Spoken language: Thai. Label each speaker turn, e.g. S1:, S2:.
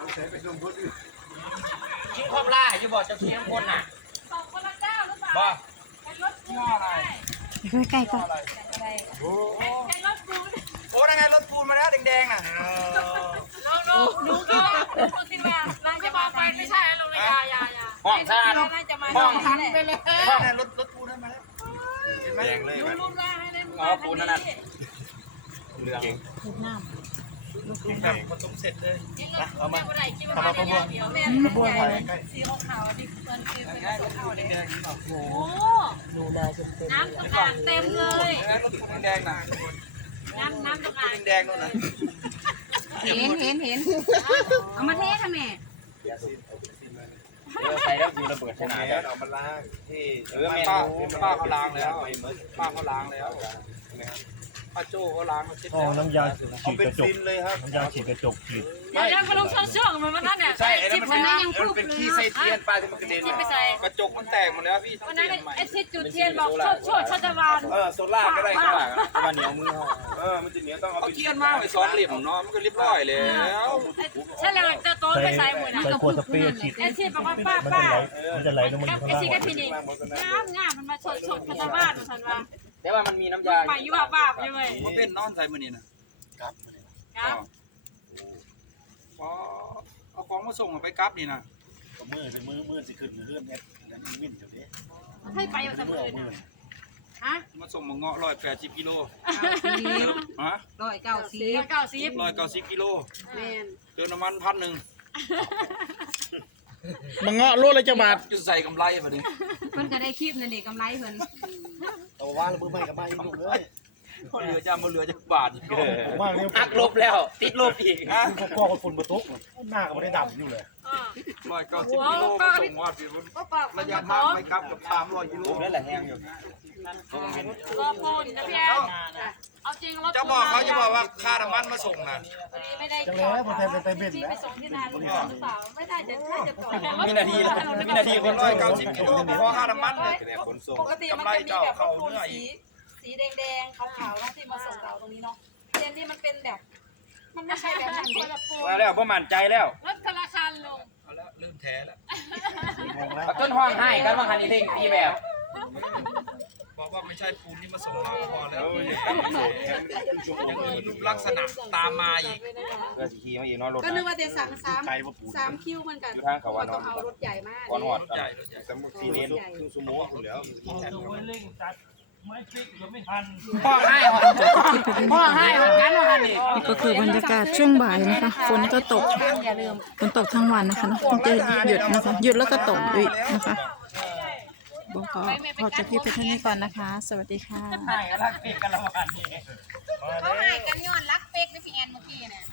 S1: คิงครอบล่าอยู่บ่เจ้าเคียงคนน่ะ2 คนละเจ้าหรือเปล่าบ่เป็นรถปูนอะไร
S2: ใกล้ๆก่อน
S1: โอ้เป็นรถปูนโอ้ยังไงรถปูนมาแล้วแดงๆน่ะน้องดูคิดว่าน่าจะมาไปไม่ใช่ลงเลยยาห้องซ่าน่าจะมาห้องทันไปเลยห้องรถปูนนั่นมาแล้วเห็นไหมดูรูปร่างให้ได้อ๋อปูนนั่นน่ะเรื่องปูนน้ำแบบผสมเสร็จเลยเอามาทำมาประมวลสีขาวดิเพื่อนสีขาวแดงโอ้โหน้ำตกอ่างเต็มเลยแดงนะน้ำตกอ่างแดงนู่นนะ
S2: เห็นเอามาเทค่ะแม่
S1: ใส่แล้วดูระเบิดชนะเอามาล้างที่ป้าเขาล้างแล้วป้าเขาล้างแล้วป้าโจ้เขาล้างเขาเช็ดแล้ว
S3: น้ำยาฉีดกระจกเลยครับน้ำยาฉีดกระจกฉีด
S1: เดี๋ยวมาลงช่องๆมันนั่นเนี่ยใช่มันเป็นขี้ไส้เทียนปลาที่มันกระเด็นกระจกมันแตกหมดแล้วพี่วันนั้นไอ้ที่จุดเทียนบอกโชดชัชวานโซล่าก็ได้ก็ได้มาเหนียวมือมันจะเหนียวต้องเอาเทียนมากไป2 เหลี่ยมเนาะมันก็เรียบร้อยแล้วใช่แล้วจะโต้ไปใส่หมดนะ
S3: ใส่ขวดสเปรย์ฉีด
S1: ไอ้ที่บอกว่าป้า
S3: มันจะไหลลงมา
S1: ไอ้ที่ก็ทีนี้งามมันมาชดชัชวานมันทันว่าแต่ว่ามันมีน้ำยา
S4: ไปยุ่งบ้าๆเลย
S1: มันเป็นนอนใส่มือนี่นะครับเอาของมาส่งไปกับนี่นะ
S3: มือสิขึ้นเรื่องนี้แล้วนี่วิ่งอยู่นี้
S4: ให้ไปเอาสมุนฮะ
S1: มาส่งมาเงาะ180 กิโลฮะ
S4: 190
S1: กิโล
S4: แม่น
S1: เติมน้ำมัน1,000
S3: มันเงาะโลละจะบาท
S1: จะใส่กำไรแบบนี้
S4: เพิ่นก็ได้คลิปนั่นเองกำไรเพิ่น
S3: เอาว่าแล้วมือไม่กับมาอีกลูกเลย
S1: เหลือจะบาทอีก
S3: หั
S1: กลบแล้วติดลบอีกฮะ
S3: ก็คนฝุ่นบนโต๊ะหน้าก็ไม่ได้ดำอยู่เลย
S1: 190 กิโลส่งวอดอยู่ระยะทางไปกลับกับ300 กิโลนั่นแหละแห้งอยู่
S4: รอปูนนะพี่แอนเอาจริงรถ
S1: จะบอกเขาจะบอกว่าค่าน้ำมันมาส่งนะ
S4: ไม่ได้ที่ไปส่งที่นาหรือเปล่าไม่ได้จะต่อ
S1: มีนาทีคน190 กิโลเพราะค่าน้ำมันเลย
S4: ปกติมันจะมีแบบรถปูนสีแดงๆขาวๆที่มาส่งเราตรงนี้เนาะเจนนี่มันเป็นแบบมันไม่ใช่แบบนั้น
S1: มาแล้วประมาณใจแล้ว
S4: รถธนาคารลง
S1: แล้วเริ่มแท้แล้ว
S5: ต้นห้องให้กันว่าคันนี้ทิ้งตีแบบ
S1: บอกว่าไม่ใช่ปูนที่มาส่งเราพอแล้วยังมีรูปลักษณะตามมาอีก
S5: เพื่อขี่มาอีกเนาะรถ
S4: ก็นึกว่าจะสั่ง3 คิวเหมือนกันต้องเอารถใหญ่มาก
S5: ก่อนหอด
S1: รถใหญ่
S5: สมุกซีเนนครึ่งชั่วโมงแล้ว
S1: พ่อให้กันว่าคันนี้
S2: ก็คือบรรยากาศช่วงบ่ายนะคะฝนก็ตกทั้งวันนะคะจะหยุดนะคะหยุดแล้วก็ตกอีกนะคะบอกขอจบคลิปไปเท่านี้ก่อนนะคะ สวัสดีค่ะ
S1: ให้กันรักเปียกกันละวันนี้
S4: เขาให้กันย้อนรักเป๊กในพี่แอนเมื่อกี้เนี่ย